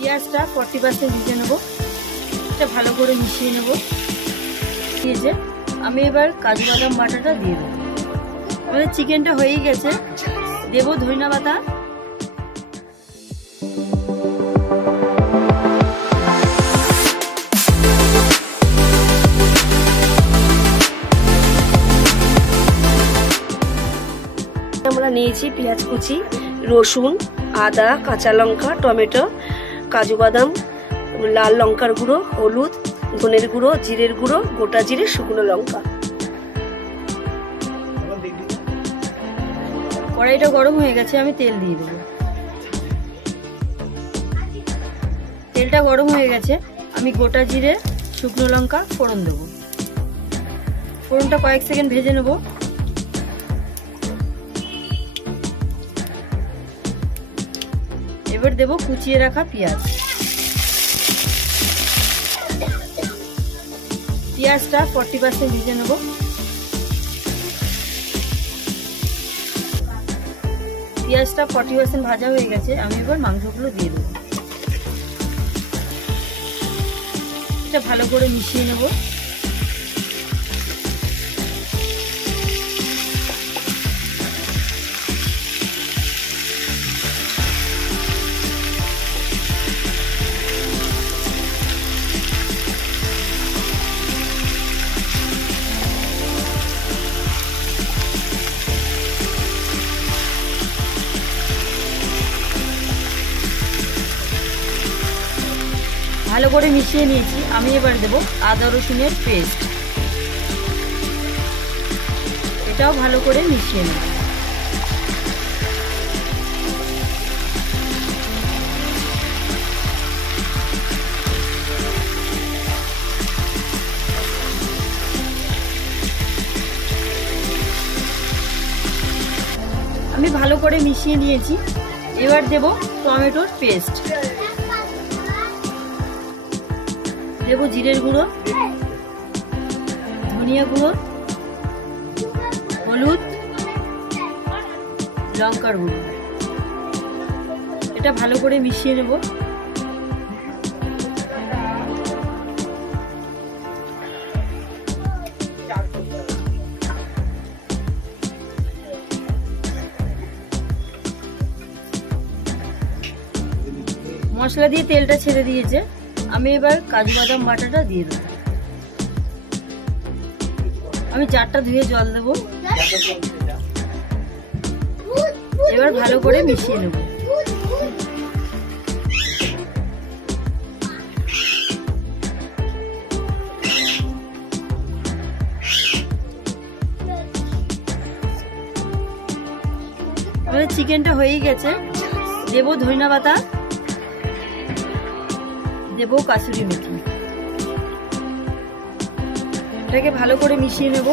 পেঁয়াজটা 40% ভেজে নেব। এটা ভালো করে মিশিয়ে নেব। দিয়েছে আমি এবার কাজু বাদাম বাটাটা দিয়ে দেবো। আমাদের চিকেনটা হয়েই গেছে। দেব ধনিয়া পাতা, আমরা নিয়েছি পেঁয়াজ কুচি, রসুন, আদা, কাঁচা লঙ্কা, টমেটো, কাজু বাদাম, লাল লঙ্কার গুঁড়ো, হলুদ, ধনের গুঁড়ো, জিরের গুঁড়ো, গোটা জিরে, শুকনো লঙ্কা। কড়াইটা গরম হয়ে গেছে, আমি তেল দিয়ে দেবো। তেলটা গরম হয়ে গেছে, আমি গোটা জিরে, শুকনো লঙ্কা ফোড়ন দেবো। ফোড়নটা কয়েক সেকেন্ড ভেজে নেব। এবার দেব কুচিয়ে রাখা পেঁয়াজ। পেঁয়াজটা 40% ভেজে নেব। পেঁয়াজটা 40% ভাজা হয়ে গেছে, আমি এবার মাংসগুলো দিয়ে দেবো। এটা ভালো করে মিশিয়ে নেব। ভালো করে মিশিয়ে নিয়েছি, আমি এবার দেব আদা রসুনের পেস্ট। এটাও ভালো করে মিশিয়ে নেব। আমি ভালো করে মিশিয়ে নিয়েছি। এবার দেব টমেটোর পেস্ট, দেব জিরের গুঁড়ো, ধনিয়া গুঁড়ো, হলুদ, লঙ্কার গুঁড়ো। এটা ভালো করে মিশিয়ে নেব। মশলা দিয়ে তেলটা ছেড়ে দিয়েছে, আমি এবার কাজু বাদাম বাটাটা দিয়ে দেবো। আমি জারটা ধুয়ে জল দেব। এবার ভালো করে মিশিয়ে নেব। আমাদের চিকেনটা হয়েই গেছে। দেব ধনিয়া পাতা, দেব কাসুরি মেথি। এটাকে ভালো করে মিশিয়ে নেব।